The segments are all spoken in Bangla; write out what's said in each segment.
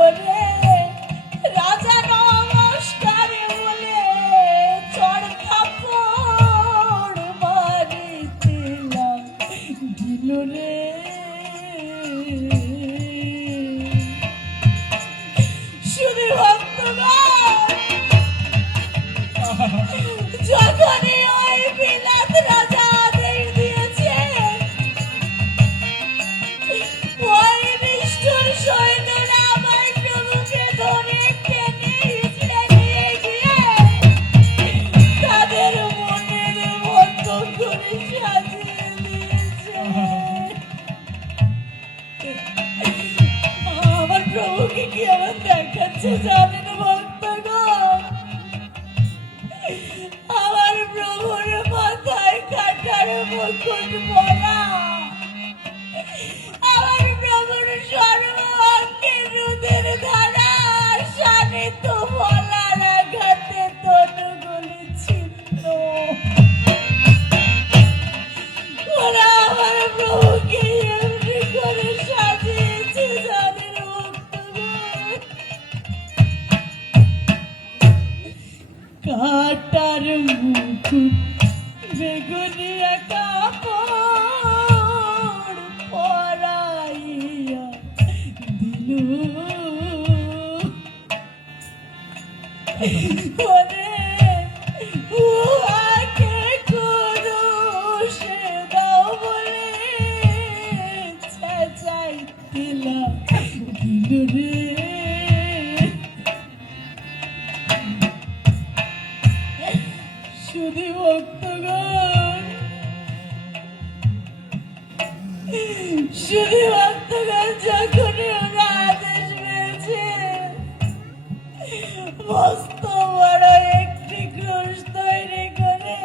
ওরে রাজা নমস্কার বলে চড় থাপ্পড় মারিছিলাম দিল রে। শুধু ভক্তগণ যখনই ওই বিলাত রাজা আদেশ দিয়েছে ওই নিষ্ঠুর সৈন্যরা আমার প্রভুকে ধরে টেনে হিঁচড়ে নিয়ে গিয়ে তাদের মনের মতো করে সাজিয়ে দিয়েছে। আমার প্রভুকে কি আমার দেখাচ্ছে জানেন ভক্তগণ? আমার প্রভুর মাথায় কাটার মুকুট পরা, আমার প্রভুর সর্বাঙ্গে রুদের ধারা, শানিত ফলার আঘাতে তনুগুলি ছিন্ন। ওরা আমার প্রভুকে এমনি করে সাজিয়েছে জানেন ভক্তগণ? কাটার মুকুট বেগুনিয়া কাপড় পরাইয়া দিল। ওরে উহাকে কুরুষে দাও বলে চেঁচাইছিলাম দিল রে। শুধু ভক্তগণ শুধু ভক্তগণ যখনই ওরা আদেশ পেয়েছে মস্ত বড় একটি ক্রুশ তৈরি করে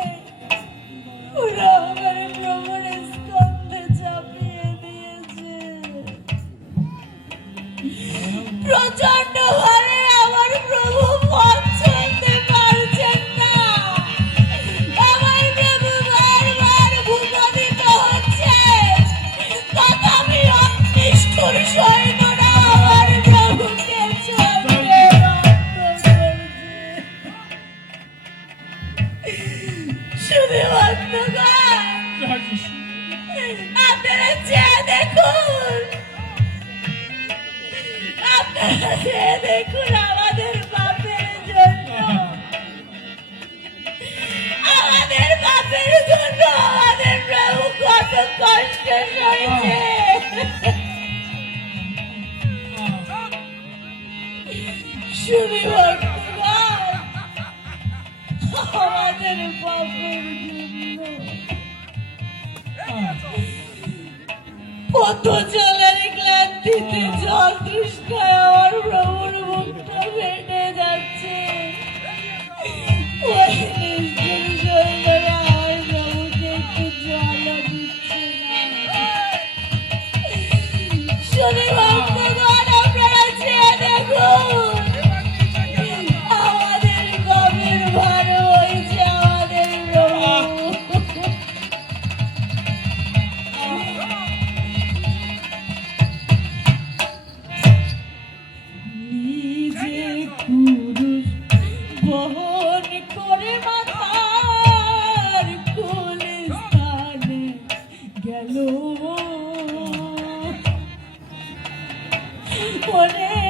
ওরা আমার প্রভুর স্কন্ধে চাপিয়ে দিয়েছে। প্রচন্ড ভারে আমার প্রভু পথ চলতে পারছেন না, আমার প্রভু বারবার ভূপাতিত হচ্ছে, তথাপি অনিষ্ঠুর সৈন্যরা আমার প্রভুকে চলতে বাধ্য করছে। শুধু ভক্তগণ আপনারা চেয়ে দেখুন, আপনারা চেয়ে দেখুন আমাদের পাপের জন্য, আমাদের পাপের জন্য আমাদের প্রভু কত কষ্ট সয়েছে। শুধু ভক্তগণ আমাদের পাপের জন্য পথ চলার ক্লান্তিতে জল তৃষ্ণায় আমার প্রভুর মুখটা ফেটে যাচ্ছে। ওই নিষ্ঠুর সৈন্যরা আমার প্রভুকে একটু জলও দিচ্ছে না। শুধু ভক্তগণ আপনারা চেয়ে দেখুন আমাদের গভীর ভার হয়েছে আমাদের প্রভু। নিজে কুরুষ বহন করে মাথার কোল স্থানে গেল। ওরে